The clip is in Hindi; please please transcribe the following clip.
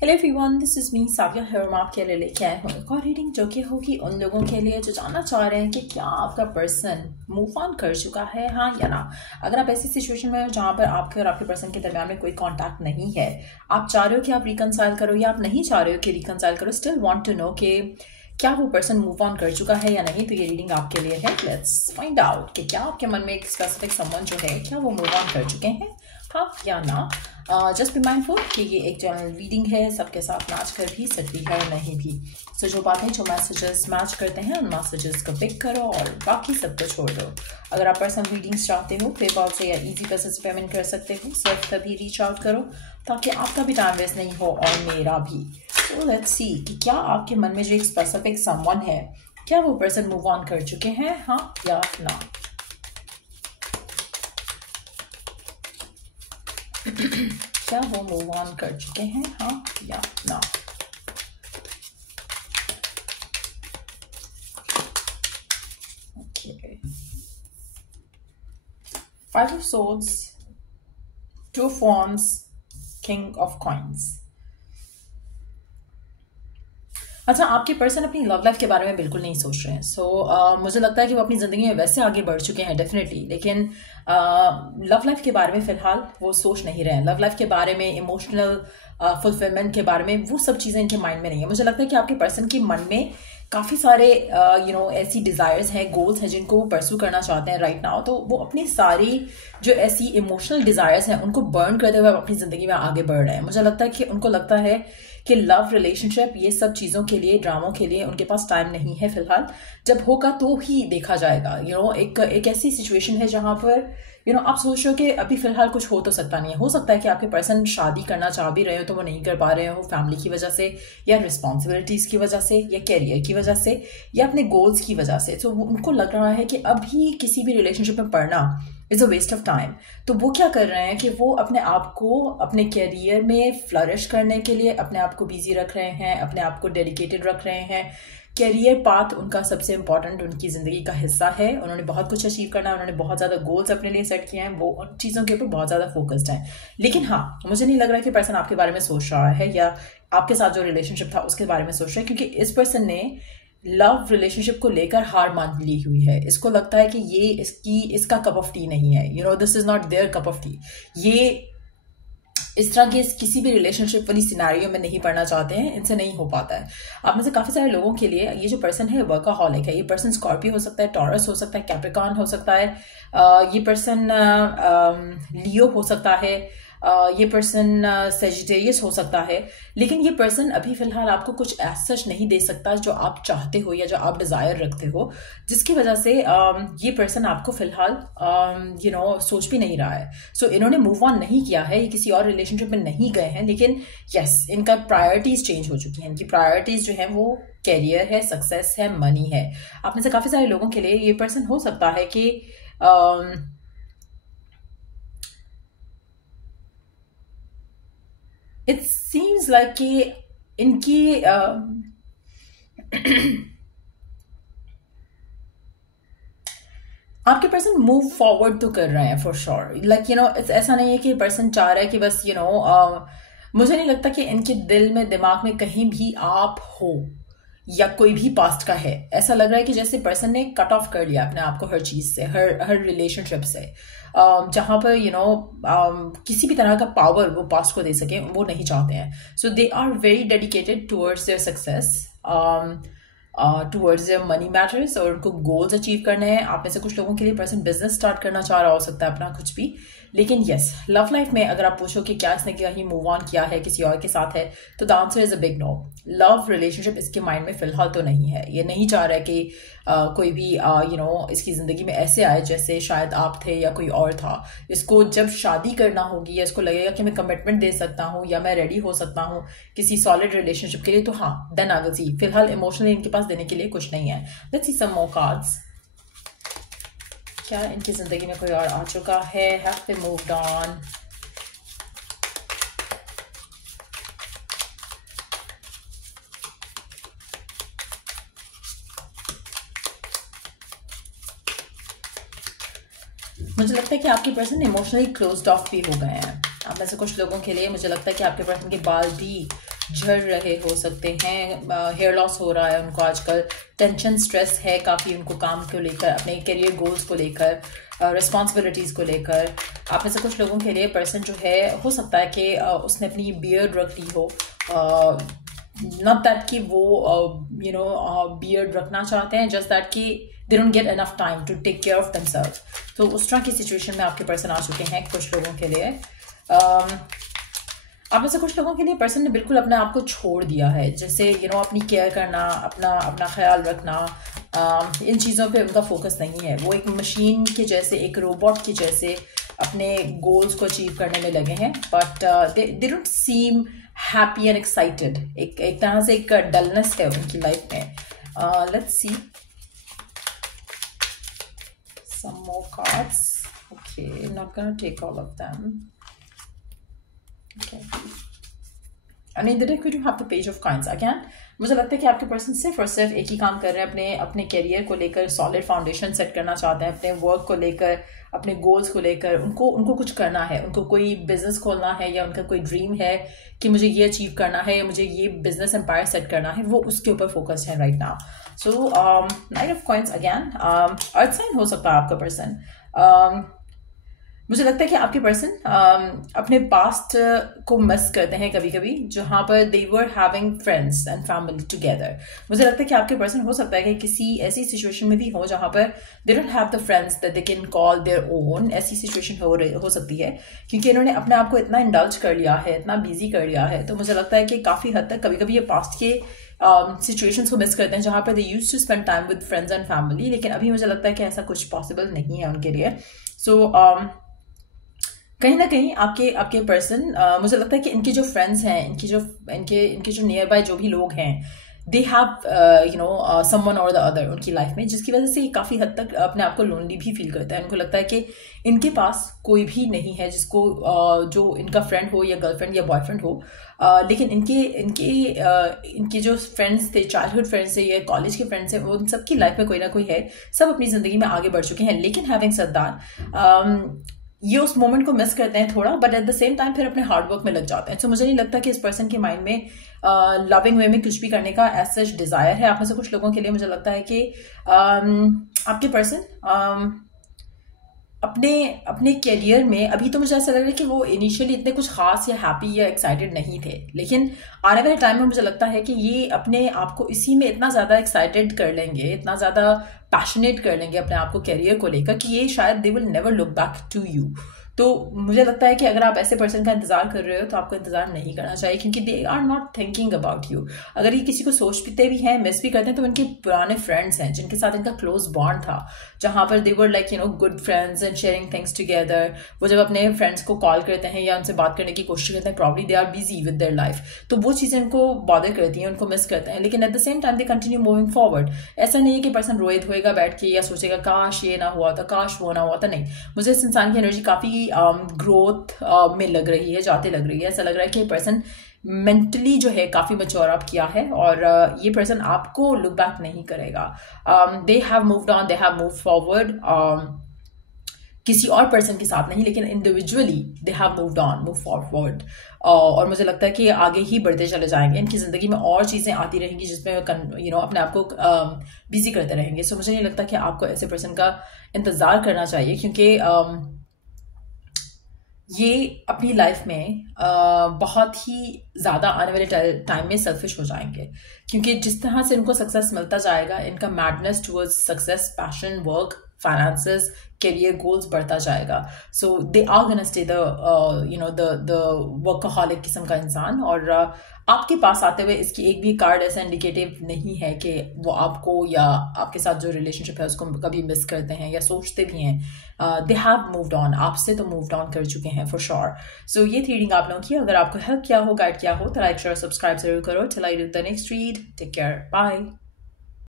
Hello everyone, this is me Saviya here. मैं आपके लिए लेके आए हूँ एक और रीडिंग जो कि होगी उन लोगों के लिए जो जानना चाह रहे हैं कि क्या आपका पर्सन मूव ऑन कर चुका है, हाँ या ना। अगर आप ऐसी सिचुएशन में हो जहाँ पर आपके और आपके पर्सन के दरमियान में कोई कांटेक्ट नहीं है, आप चाह रहे हो कि आप रिकनसाइल करो या आप नहीं चाह रहे हो कि रिकनसाइल करो, स्टिल वांट टू नो कि क्या वो पर्सन मूव ऑन कर चुका है या नहीं, तो ये रीडिंग आपके लिए है। लेट्स फाइंड आउट कि क्या आपके मन में एक स्पेसिफिक समवन जो है क्या वो मूव ऑन कर चुके हैं, हाँ या ना। जस्ट बी माइंडफुल कि ये एक जनरल रीडिंग है, सबके साथ मैच कर भी सकती है नहीं भी। सो जो बातें जो मैसेजेस मैच करते हैं उन मैसेजेस को पिक करो और बाकी सबको छोड़ दो। अगर आप पर्सनल रीडिंग्स चाहते हो पेपॉल से या इजी पैसे से पेमेंट कर सकते हो, सिर्फ तभी रीच आउट करो ताकि आपका भी टाइम वेस्ट नहीं हो और मेरा भी। सो लेट्स सी कि क्या आपके मन में जो एक स्पेसिफिक समवन है क्या वो पर्सन मूव ऑन कर चुके हैं, हाँ या ना। क्या वो मूव ऑन कर चुके हैं, हाँ या ना। Okay, 5 of swords, 2 of wands, king of coins। अच्छा, आपके पर्सन अपनी लव लाइफ के बारे में बिल्कुल नहीं सोच रहे हैं। मुझे लगता है कि वो अपनी ज़िंदगी में वैसे आगे बढ़ चुके हैं डेफिनेटली, लेकिन लव लाइफ के बारे में फ़िलहाल वो सोच नहीं रहे हैं। लव लाइफ के बारे में, इमोशनल फुलफिलमेंट के बारे में, वो सब चीज़ें इनके माइंड में नहीं है। मुझे लगता है कि आपके पर्सन के मन में काफ़ी सारे ऐसी डिज़ायर्स हैं, गोल्स हैं जिनको वो परस्यू करना चाहते हैं राइट नाउ। तो वो अपनी सारी जो ऐसी इमोशनल डिज़ायर्स हैं उनको बर्न करते हुए अपनी ज़िंदगी में आगे बढ़ रहे हैं। मुझे लगता है कि उनको लगता है कि लव, रिलेशनशिप, ये सब चीज़ों के लिए, ड्रामों के लिए उनके पास टाइम नहीं है फिलहाल। जब होगा तो ही देखा जाएगा। एक ऐसी सिचुएशन है जहाँ पर आप सोच रहे हो कि अभी फिलहाल कुछ हो तो सकता नहीं है। हो सकता है कि आपके पर्सन शादी करना चाह भी रहे हो तो वो नहीं कर पा रहे हो, फैमिली की वजह से या रिस्पॉन्सिबिलिटीज़ की वजह से या कैरियर की वजह से या अपने गोल्स की वजह से। तो उनको लग रहा है कि अभी किसी भी रिलेशनशिप में पढ़ना is a waste of time. तो वो क्या कर रहे हैं कि वो अपने आप को अपने कैरियर में फ्लरिश करने के लिए अपने आप को बिजी रख रहे हैं, अपने आप को डेडिकेटेड रख रहे हैं। कैरियर पाथ उनका सबसे इंपॉर्टेंट, उनकी ज़िंदगी का हिस्सा है। उन्होंने बहुत कुछ अचीव करना है, उन्होंने बहुत ज़्यादा गोल्स अपने लिए सेट किए हैं, वो उन चीज़ों के ऊपर बहुत ज़्यादा फोकस्ड है। लेकिन हाँ, मुझे नहीं लग रहा कि पर्सन आपके बारे में सोच रहा है या आपके साथ जो रिलेशनशिप था उसके बारे में सोच रहा है, क्योंकि इस पर्सन ने लव रिलेशनशिप को लेकर हार मान ली हुई है। इसको लगता है कि ये इसका कप ऑफ टी नहीं है। This is not their cup of tea. ये इस तरह के किसी भी रिलेशनशिप वाली सिनेरियो में नहीं पढ़ना चाहते हैं, इनसे नहीं हो पाता है। आप में से काफ़ी सारे लोगों के लिए ये जो पर्सन है वर्काहॉलिक है। ये पर्सन स्कॉर्पियो हो सकता है, टॉरस हो सकता है, कैप्रिकॉर्न हो सकता है, ये पर्सन लियो हो सकता है, ये पर्सन सेजिटेरियस हो सकता है। लेकिन ये पर्सन अभी फिलहाल आपको कुछ सच नहीं दे सकता जो आप चाहते हो या जो आप डिज़ायर रखते हो, जिसकी वजह से ये पर्सन आपको फिलहाल सोच भी नहीं रहा है। सो इन्होंने मूव ऑन नहीं किया है, ये किसी और रिलेशनशिप में नहीं गए हैं, लेकिन यस, इनका प्रायोरिटीज चेंज हो चुकी हैं। इनकी प्रायोरिटीज जो है वो कैरियर है, सक्सेस है, मनी है। आप में से काफ़ी सारे लोगों के लिए ये पर्सन हो सकता है कि इट सीम्स लाइक कि इनकी आपके पर्सन मूव फॉरवर्ड तो कर रहे हैं फॉर श्योर। ऐसा नहीं है कि पर्सन चाह रहा है कि बस मुझे नहीं लगता कि इनके दिल में, दिमाग में कहीं भी आप हो या कोई भी पास्ट का है। ऐसा लग रहा है कि जैसे पर्सन ने कट ऑफ कर लिया अपने आप को हर चीज से, हर रिलेशनशिप से, जहां पर किसी भी तरह का पावर वो पास्ट को दे सके, वो नहीं चाहते हैं। So they are very dedicated towards their success, towards their money matters, और उनको गोल्स अचीव करने हैं। आप में से कुछ लोगों के लिए पर्सन बिजनेस स्टार्ट करना चाह रहा हो सकता है अपना कुछ भी। लेकिन यस, लव लाइफ में अगर आप पूछो कि क्या इसने कहीं मूव ऑन किया है, किसी और के साथ है, तो the answer is a big no. Love relationship इसके माइंड में फिलहाल तो नहीं है। ये नहीं चाह रहा है कि कोई भी इसकी जिंदगी में ऐसे आए जैसे शायद आप थे या कोई और था। इसको जब शादी करना होगी या इसको लगेगा कि मैं कमिटमेंट दे सकता हूँ या मैं रेडी हो सकता हूँ किसी सॉलिड रिलेशनशिप के लिए, तो हाँ, देन आई विल सी। फिलहाल इमोशनली इनके पास देने के लिए कुछ नहीं है। Let's see some more cards. क्या इनकी जिंदगी में कोई और आ चुका है? Have they moved on? मुझे लगता है कि आपके पर्सन इमोशनली क्लोज्ड ऑफ भी हो गए हैं। आप में से कुछ लोगों के लिए मुझे लगता है कि आपके पर्सन के बाल भी झड़ रहे हो सकते हैं, हेयर लॉस हो रहा है उनको आजकल, टेंशन स्ट्रेस है काफ़ी उनको काम को लेकर, अपने करियर गोल्स को लेकर, रिस्पॉन्सिबिलिटीज़ को लेकर। आप में से कुछ लोगों के लिए पर्सन जो है हो सकता है कि उसने अपनी बियर्ड रख ली हो, नॉट दैट कि वो बियर्ड रखना चाहते हैं, जस्ट दैट कि they don't get enough time to take care of themself. तो उस तरह की सिचुएशन में आपके पर्सन आ चुके हैं कुछ लोगों के लिए। आप में से कुछ लोगों के लिए पर्सन ने बिल्कुल अपने आप को छोड़ दिया है, जैसे अपनी केयर करना, अपना ख्याल रखना, इन चीज़ों पे उनका फोकस नहीं है। वो एक मशीन के जैसे, एक रोबोट के जैसे अपने गोल्स को अचीव करने में लगे हैं, but they don't seem happy and excited. एक तरह से एक डलनेस है उनकी लाइफ में। Let's see some more cards. Okay, not gonna take all of them. Okay. And in the deck we do have the page of coins again. मुझे लगता है कि आपके पर्सन सिर्फ और सिर्फ एक ही काम कर रहे हैं, अपने करियर को लेकर सॉलिड फाउंडेशन सेट करना चाहते हैं, अपने वर्क को लेकर, अपने गोल्स को लेकर। उनको कुछ करना है, उनको कोई बिजनेस खोलना है, या उनका कोई ड्रीम है कि मुझे ये अचीव करना है, या मुझे ये बिजनेस एम्पायर सेट करना है, वो उसके ऊपर फोकस है right now. So knight of coins again, earth sign हो सकता है आपका पर्सन। मुझे लगता है कि आपके पर्सन अपने पास्ट को मिस करते हैं कभी कभी, जहाँ पर they were having friends and family together. मुझे लगता है कि आपके पर्सन हो सकता है कि किसी ऐसी सिचुएशन में भी हो जहाँ पर they don't have the friends that they can call their own. ऐसी सिचुएशन हो सकती है क्योंकि इन्होंने अपने आप को इतना इंडल्ज कर लिया है, इतना बिजी कर लिया है। तो मुझे लगता है कि काफ़ी हद तक कभी कभी ये पास्ट के सिचुएशंस को मिस करते हैं जहाँ पर they used to spend time with friends and family, लेकिन अभी मुझे लगता है कि ऐसा कुछ पॉसिबल नहीं है उनके लिए। सो कहीं ना कहीं आपके पर्सन, मुझे लगता है कि इनके जो फ्रेंड्स हैं, इनके जो नियर बाय जो भी लोग हैं, दे हैव समवन और द अदर उनकी लाइफ में, जिसकी वजह से ये काफ़ी हद तक अपने आप को लोनली भी फील करता है। उनको लगता है कि इनके पास कोई भी नहीं है जिसको जो इनका फ्रेंड हो या गर्लफ्रेंड या बॉयफ्रेंड हो, लेकिन इनके जो फ्रेंड्स थे, चाइल्डहुड फ्रेंड्स थे या कॉलेज के फ्रेंड्स हैं, उन सबकी लाइफ में कोई ना कोई है, सब अपनी ज़िंदगी में आगे बढ़ चुके हैं। लेकिन हैविंग सेड दैट, ये उस मोमेंट को मिस करते हैं थोड़ा, but at the same time फिर अपने हार्ड वर्क में लग जाते हैं। सो मुझे नहीं लगता कि इस पर्सन के माइंड में लविंग वे में कुछ भी करने का एज सच डिजायर है। आप में से कुछ लोगों के लिए मुझे लगता है कि आपके पर्सन अपने करियर में अभी तो मुझे ऐसा लग रहा है कि वो इनिशियली इतने कुछ खास या हैप्पी या एक्साइटेड नहीं थे, लेकिन आने वाले टाइम में मुझे लगता है कि ये अपने आप को इसी में इतना ज़्यादा एक्साइटेड कर लेंगे, इतना ज़्यादा पैशनेट कर लेंगे अपने आप को करियर को लेकर कि ये शायद they will never look back to you. तो मुझे लगता है कि अगर आप ऐसे पर्सन का इंतजार कर रहे हो तो आपको इंतजार नहीं करना चाहिए, क्योंकि they are not thinking about you. अगर ये किसी को सोचते भी हैं, मिस भी करते हैं, तो उनके पुराने फ्रेंड्स हैं जिनके साथ इनका क्लोज बॉन्ड था, जहाँ पर they were like good friends and sharing things together. वो जब अपने फ्रेंड्स को कॉल करते हैं या उनसे बात करने की कोशिश करते हैं, probably they are busy with their life, तो वो चीज़ें उनको बॉदर करती हैं, उनको मिस करते हैं, लेकिन at the same time they continue moving forward. ऐसा नहीं है कि पर्सन रोए धोएगा बैठ के या सोचेगा काश ये ना हुआ था, काश वो ना हुआ था। नहीं, मुझे इस इंसान की एनर्जी काफ़ी ग्रोथ में लग रही है, जाते लग रही है। ऐसा लग रहा है कि ये पर्सन मेंटली जो है काफ़ी मैच्योर अप किया है, और ये पर्सन आपको लुक बैक नहीं करेगा। They have moved on, they have moved forward, किसी और पर्सन के साथ नहीं, लेकिन individually they have moved on, move forward. और मुझे लगता है कि आगे ही बढ़ते चले जाएंगे, इनकी ज़िंदगी में और चीज़ें आती रहेंगी जिसमें अपने आप को बिजी करते रहेंगे। सो मुझे नहीं लगता कि आपको ऐसे पर्सन का इंतज़ार करना चाहिए, क्योंकि ये अपनी लाइफ में बहुत ही ज़्यादा आने वाले टाइम में सेल्फिश हो जाएंगे, क्योंकि जिस तरह से इनको सक्सेस मिलता जाएगा, इनका madness towards success, passion, work, finances, career goals बढ़ता जाएगा। So they are gonna stay the workaholic किस्म का इंसान। और आपके पास आते हुए इसकी एक भी कार्ड ऐसा इंडिकेटिव नहीं है कि वो आपको या आपके साथ जो रिलेशनशिप है उसको कभी मिस करते हैं या सोचते भी हैं। दे हैव मूव्ड ऑन, आपसे तो मूव्ड ऑन कर चुके हैं फॉर श्योर। सो ये थी रीडिंग आप लोगों की। अगर आपको हेल्प किया हो, गाइड किया हो, तो लाइक शेयर सब्सक्राइब जरूर करो। Till I do the next read, take care, bye.